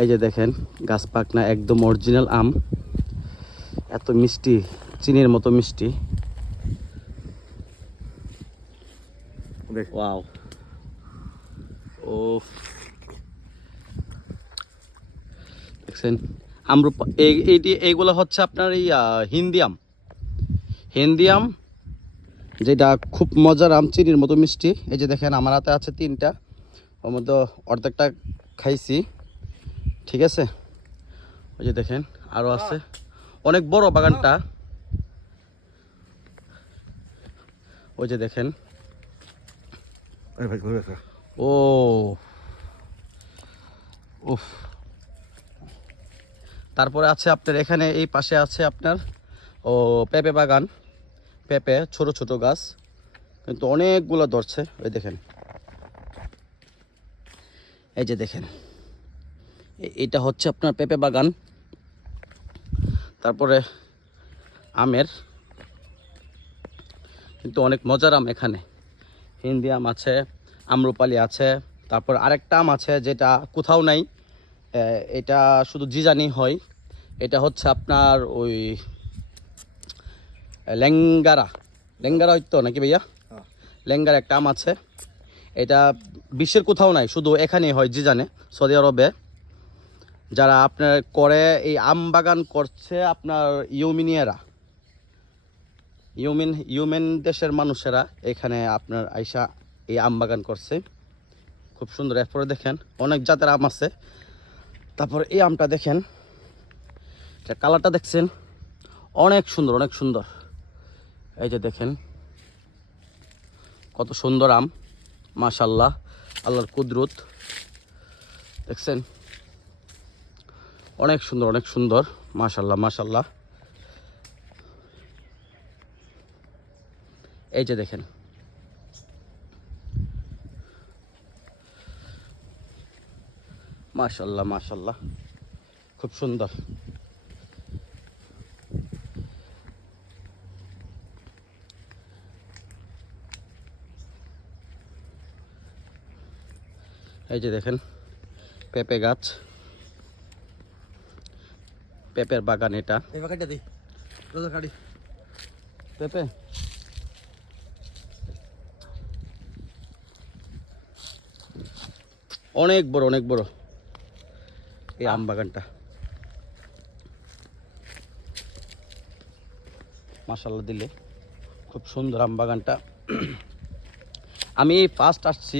এই যে দেখেন গাছ পাকনা একদম অরিজিনাল আম, এত মিষ্টি, চিনির মতো মিষ্টি। ওয়াও, ও দেখছেন আমরুপা। এইগুলো হচ্ছে আপনার এই হিন্দি আম, হিন্দি আম, যেটা খুব মজার আম, চিনির মতো মিষ্টি। এই যে দেখেন আমার হাতে আছে 3টা, ওর মধ্যে অর্ধেকটা খাইছি, ঠিক আছে। ওই যে দেখেন আরও আছে, অনেক বড় বাগানটা। ওই যে দেখেন, ও উফ। তারপরে আছে আপনার এখানে এই পাশে আছে আপনার ও পেঁপে বাগান, পেঁপে ছোট ছোট গাছ, কিন্তু অনেকগুলো ধরছে। ওই দেখেন, এই যে দেখেন এটা হচ্ছে আপনার পেঁপে বাগান। তারপরে আমের কিন্তু অনেক মজার আম এখানে, হিন্দি আম আছে, আম্রপালি আছে, তারপর আরেকটা আম আছে যেটা কোথাও নাই, এটা শুধু জিজানি হয়। এটা হচ্ছে আপনার ওই লেঙ্গারা, লেঙ্গারা হয়তো নাকি ভাইয়া, লেঙ্গার একটা আম আছে, এটা বিশ্বের কোথাও নাই, শুধু এখানেই হয় জিজানে, সৌদি আরবে। যারা আপনার করে এই আম বাগান করছে আপনার ইউমিনিয়ারা, ইউমেন দেশের মানুষেরা এখানে আপনার আইসা এই আম বাগান করছে, খুব সুন্দর। এরপরে দেখেন অনেক জাতের আম আছে। তারপর এই আমটা দেখেন, কালারটা দেখছেন, অনেক সুন্দর, অনেক সুন্দর। এই যে দেখেন কত সুন্দর আম, মাশাল্লাহ, আল্লাহর কুদরত, দেখছেন অনেক সুন্দর, অনেক সুন্দর, মাশাল্লাহ মাশাল্লাহ। এই যে দেখেন মাশাল্লাহ মাশাল্লাহ, খুব সুন্দর। এই যে দেখেন পেঁপে গাছ, পেঁপের বাগান এটা, পেঁপে অনেক বড়, অনেক বড় এই আম বাগানটা, মাশাল্লাহ দিলে, খুব সুন্দর আম বাগানটা। আমি ফার্স্ট আসছি